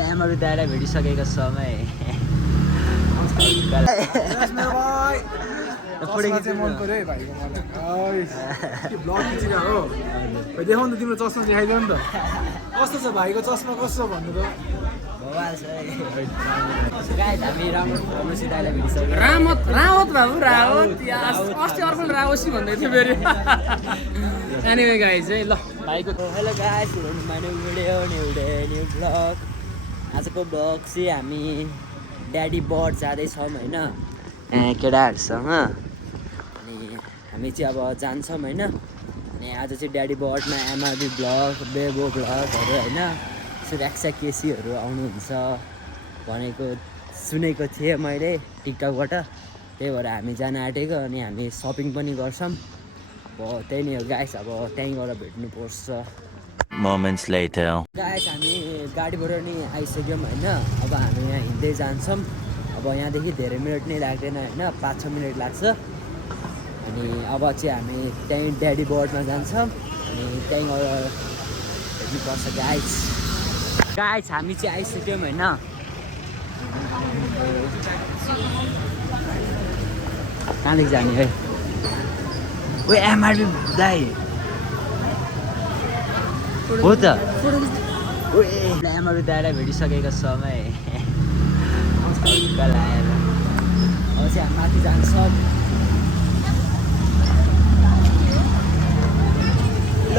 आमाहरू दाइलाई भेटिसकेको समय देखाउनु त तिम्रो चस्मा देखाइदियो नि त कस्तो छ भाइको चस्मा कस्तो भन्नु त रावत बाबु रावत अस्ति अर्को रावसी भन्दै थियो फेरि एनिवे गाइज है ल भाइको hello guys new video new blog आजको ब्लग चाहिँ हामी ड्याडी बर्ड जाँदैछौँ होइन केटाहरूसँग अनि हामी चाहिँ अब जान्छौँ होइन अनि आज चाहिँ ड्याडी बर्डमा एमआरबी ब्लग बेबो ब्लगहरू होइन सुरक्षा केसीहरू आउनुहुन्छ भनेको सुनेको थिएँ मैले टिकटकबाट त्यही भएर हामी जान आँटेको अनि हामी सपिङ पनि गर्छौँ अब त्यही नै हो गाइस अब त्यहीँ गएर भेट्नुपर्छ Moments later. गाइस हामी गाडीबाट नि आइसक्यौँ होइन अब हामी यहाँ हिँड्दै जान्छौँ अब यहाँदेखि धेरै मिनट नै लाग्दैन होइन 5-6 मिनट लाग्छ अनि अब चाहिँ हामी त्यहीँ ड्याडी बर्डमा जान्छौँ अनि त्यहीँ गएर भेट्नुपर्छ गाइस हामी चाहिँ आइसक्यौँ होइन कहाँदेखि जाने है ओ एमआरबी दाइ हो त ओ एमआरबी दाइलाई भेटिसकेको समय लाएर अब चाहिँ हामी माथि जान्छौँ ल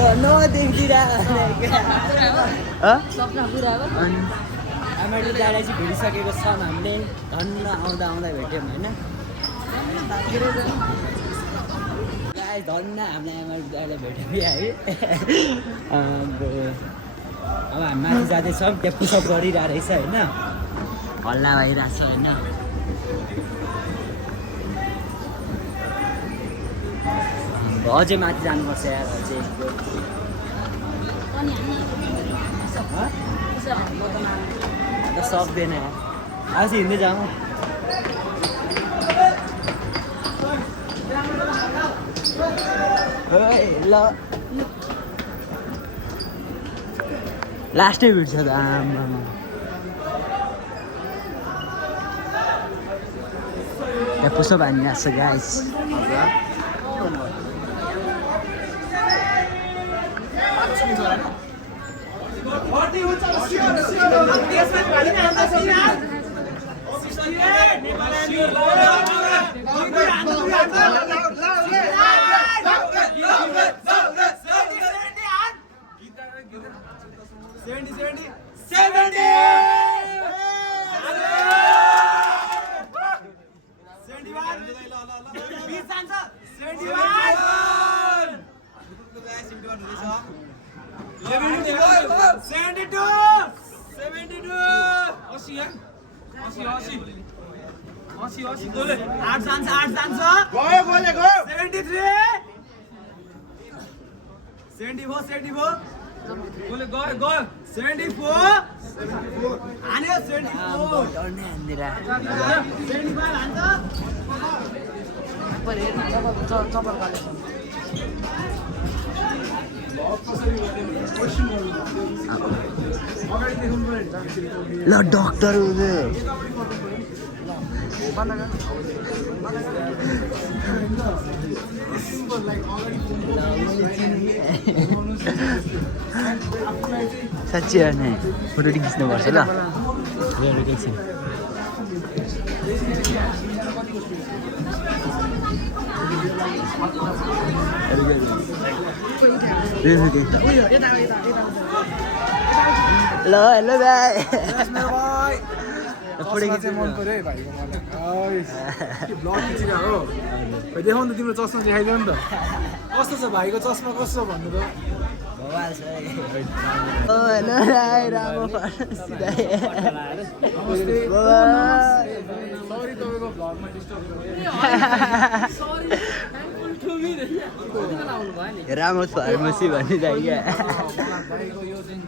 अनि एमआरबी दाइलाई चाहिँ भेटिसकेको छौँ हामीले धन्न आउँदा भेट्यौँ होइन धन्न हामीले एमआरबी दाइलाई भेट्यौँ है अब हामी माथि जाँदैछौँ त्यहाँ पुसअप गरिरहेको रहेछ होइन हल्ला भइरहेको छ होइन अझै माथि जानुपर्छ यार अझै सक्दैन यार आज हिँड्दै जाउँ ल लास्टै भिड्छ त आमामा त्यहाँ पुसअप हानिरहेको छ गाइस ल डक्टर साँच्ची नै फोटो खिच्नुपर्छ ल एकछिन ल हेलो भाइ मन पर्यो है भाइको मलाई ब्लग खिचिरहेको हो देखाउनु त तिम्रो चस्मा देखाइदियो नि त कस्तो छ भाइको चस्मा कस्तो भन्नु त कति बेला आउनु भयो नि रामोस फार्मेसी भन्ने दाइ क्या भाइको यो चाहिँ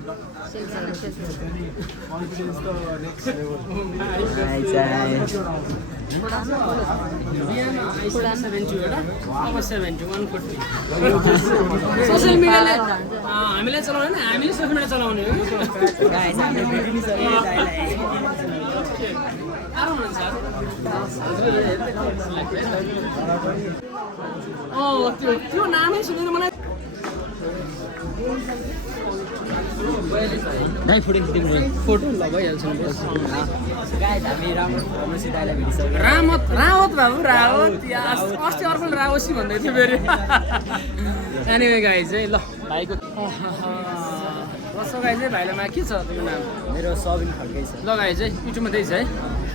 कन्फिडेन्स त नेक्स्ट लेभल बिहान आइसक्यो 70 वटा अब 70 140 सोसियल मिडियाले हामीले चलाउने होइन हामीले सोसियल मिडिया चलाउने हो गाइस हामीले भेटिसक्यो दाइलाई आराम हुन्छ त्यो नामै सुनेर मलाई दाइ फोटो खिच्दिनु फोटो ल भइहाल्छ नि गाइस हामी राम्रो फार्मेसी दाइलाई भेटिसक्यो रावत बाबु रावत अस्ति अर्को रावसी भन्दै थियो फेरि एनिवे गाइज है ल भाइको कसो गाइज है भाइलाई मा के छ तिम्रो नाम मेरो सबिन खड्कै छ ल गाइज है युट्युबमा त्यही छ है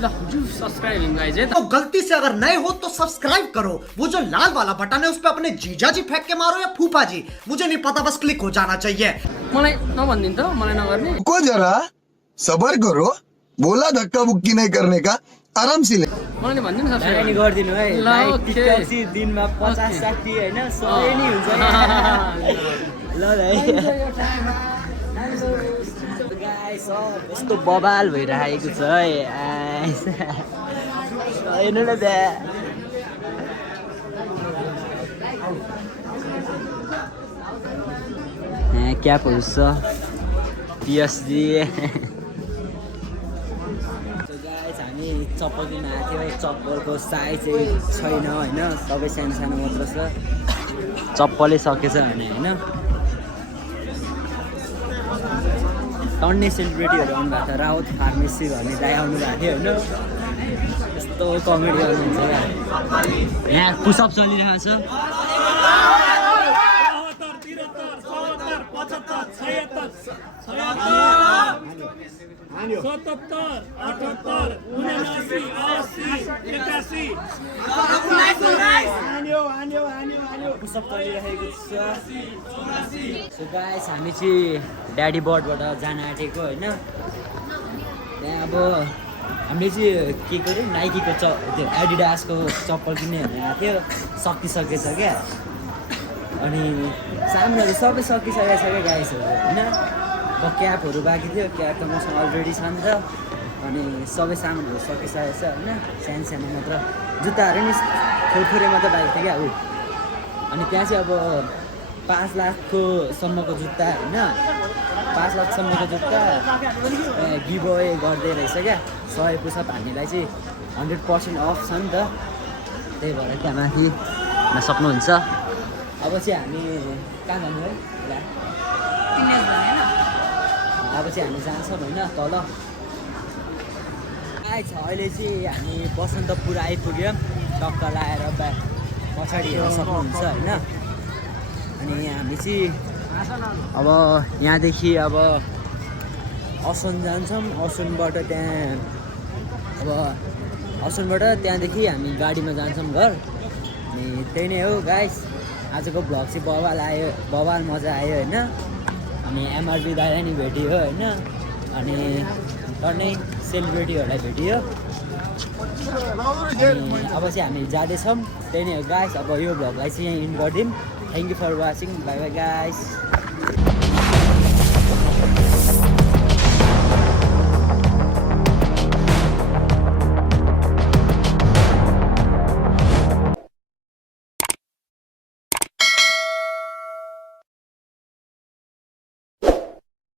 ल डु सब्सक्राइब हिम गाइज है तो गलती से अगर नए हो तो सब्सक्राइब करो वो जो लाल वाला बटन है उस पर अपने जीजा जी फेंक के मारो या फूफा जी मुझे नहीं पता बस क्लिक हो जाना चाहिए मलाई नभनिदिनु त मलाई नगर्ने को जरा सबर करो बोला धक्का बुक्की नहीं करने का आराम से ले मलाई नि भनिदिनु दाइ नि सब्सक्राइब गरिदिनु है ल, लाइक ओके। टिकटक्सी दिनमा 50 60 हैन 100 नि हुन्छ ल दाइ गाइस कस्तो बबाल भइरहेको छ है हेर्नु न त्यहाँ क्यापहरू छ पिएसजी गाइस हामी चप्पल किन्न आएको थियो चप्पलको साइज चाहिँ छैन होइन सबै सानो सानो मात्र छ चप्पलै सकेछ भने होइन टन्ने सेलिब्रेटीहरू आउनु भएको थियो राउत फार्मेसी भन्ने दाइ आउनु भएको थियो होइन यस्तो कमेडी गर्नुहुन्छ क्या यहाँ पुसअप चलिरहेको छ पुसअप चलिरहेको छ सो गाइस हामी चाहिँ ड्याडी बर्डबाट जान आँटेको होइन त्यहाँ अब हामीले चाहिँ के गर्यो नाइकीको त्यो एडिडासको चप्पल किन्ने भनेर आएको थियो सकिसकेछ क्या अनि सामानहरू सबै सकिसकेको छ क्या गाइसहरू होइन अब क्यापहरू बाँकी थियो क्याप त मसँग अलरेडी छ नि त अनि सबै सामानहरू सकिसकेको छ होइन सानो सानो मात्र जुत्ताहरू नि थोरै मात्र बाँकी थियो क्या ऊ अनि त्यहाँ चाहिँ अब 5 लाखको सम्मको जुत्ता होइन 5 लाखसम्मको जुत्ता गिभ अवे गर्दै रहेछ क्या 100 पुसअप हान्नेलाई चाहिँ 100% अफ छ नि त त्यही भएर त्यहाँ माथि हेर्न सक्नुहुन्छ अब चाहिँ हामी कहाँ जानु है अब चाहिँ हामी जान्छौँ होइन तल अहिले चाहिँ हामी बसन्तपुर आइपुग्यौँ टक्क लाएर पछाडि हेर्न सक्नुहुन्छ होइन अनि हामी चाहिँ अब यहाँदेखि अब असन जान्छौँ असनबाट त्यहाँ अब असनबाट त्यहाँदेखि हामी गाडीमा जान्छौँ घर अनि त्यही नै हो गाइस आजको भ्लग चाहिँ बवाल मजा आयो होइन अनि एमआरपी दाइलाई नि भेटियो होइन अनि टन्नै सेलिब्रेटीहरूलाई भेटियो अनि अब चाहिँ हामी जाँदैछौँ त्यही नै हो गाइस अब यो भ्लगलाई चाहिँ यहीँ इन्ड गरिदिउँ thank you for watching bye bye guys